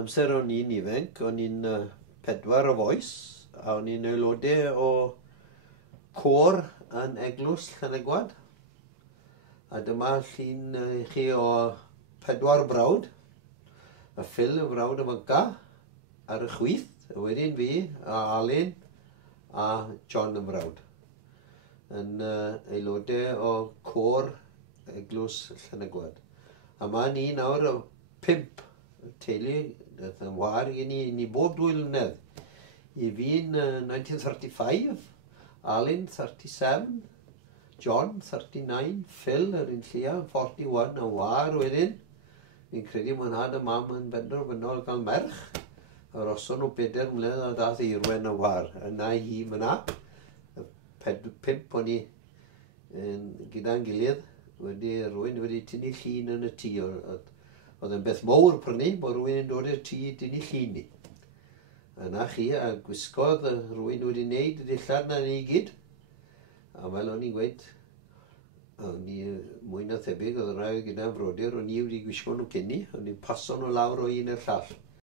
amser o'n i'n ifanc, o'n i'n 4 o foes, a o'n i'n aelodau o côr yn eglwys Llanegwad. A dyma llun i chi o 4 brawd, y Phil y brawd y fanca, ar y chwith, wedyn fi, a Alun, a John y brawd, yn aelodau o côr eglwys Llanegwad. A mae ni nawr o 5 teulu, yn war i ni bob 2 mlynedd. I fi'n 1935, Alun 37, John 39, Phil yr un llia 41, a war wedyn. Fi'n credu mae'n had y mam yn benderfynol gael merch. Yr oson nhw 4 mlynedd a dath Irwen y war. Yna hi myna. 5 o'n ni gyda'n gilydd. Rwy'n wedi tynnu llun yn y tŷ. Oedd yn beth mowr prynu bod rwy'n yn dod i'r tŷ i tynnu llun ni. Yna chi a gwisgoedd rwy'n wedi wneud y dillad na ni gyd. A fel o'n i'n gweud, o'n i mwy na thebyg oedd y rai gyda'n frodyr, o'n i wedi gwisgo nhw cyn ni, o'n i'n paso nhw lawr o un i'r llall.